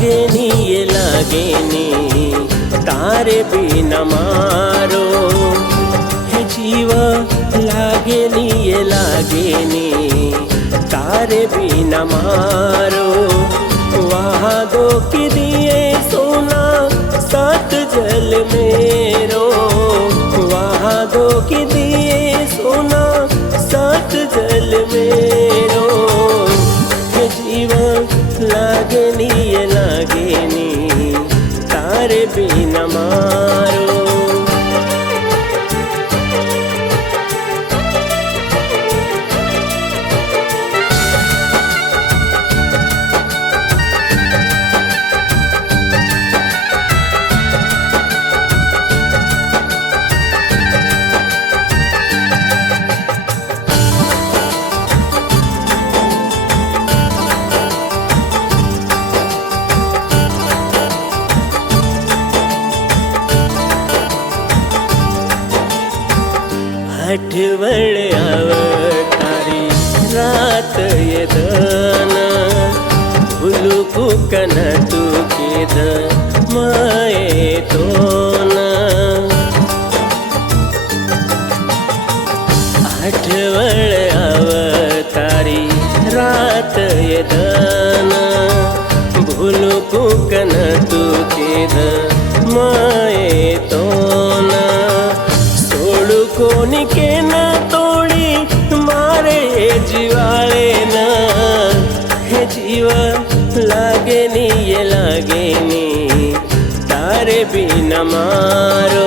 लागे नी तारे बिना मारो हे जीवा लागे नी तारे बिना मारो वहाँ दो कि दिए सोना सात जल मेरो वहाँ दो कि दिए सोना सात जल मेरो हे जीवन लागे नी तारे बिना मारो। आठवण तारी रात ये दाना भूलू कुकन तू केद माए तो ना आठवण तारी रात ये दाना भूलू कुकन तू केद माए तो ना कोनी के न तोड़ी मारे जीवाले ना हे जीवा लागे नी तारे बिना मारो।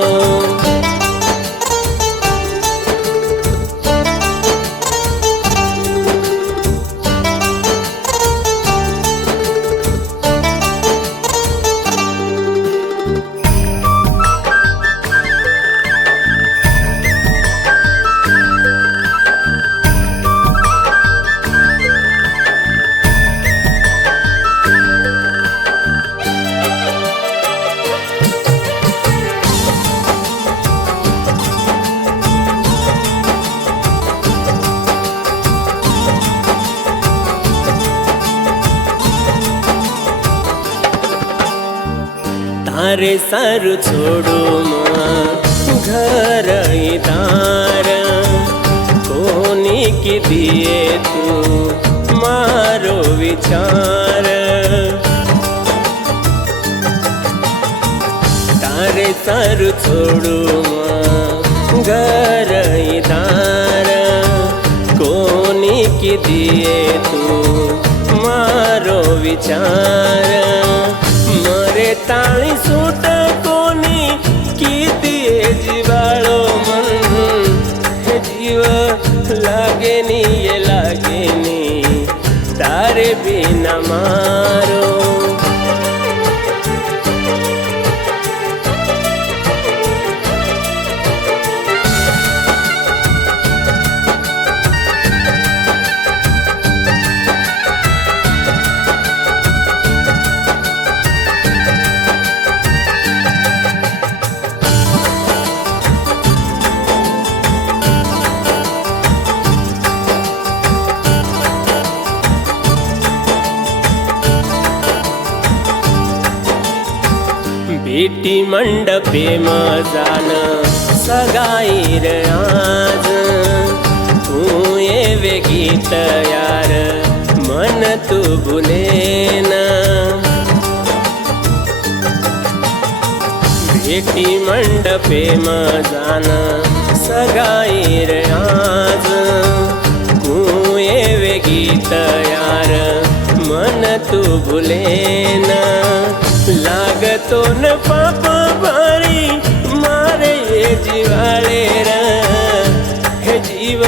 तारे सर छोड़ो माँ घर दार कोनी की दिए तू मारो विचार तारे सर छोड़ो माँ घर दार कोनी की दिए तू मारो विचार मरे ताली सूट कोनी की दिए जीवालो मन हे जीव लागे नी तारे बिना मारो। बेटी मंडपे मजान सगाई रे आज तू ये गीत यार मन तू भूले ना बेटी मंडपे मजान सगाई रे आज तू ये गीत यार मन तू भूले ना लागतो न पाप भारी मारे ये जीवाले रा हे जीव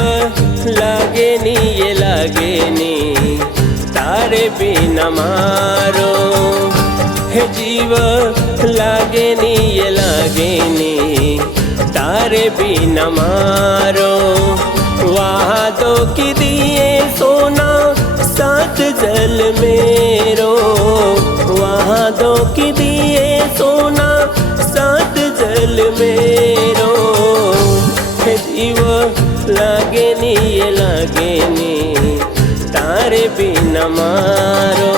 लागे नी तारे बिना मारो हे जीव लागे नी तारे बिना मारो वहाँ तो कि दिए सोना सात जल मेरो वहाँ दो कि दिए सोना सात जल मेरो हे जीव लागे नी तारे बिना मारो।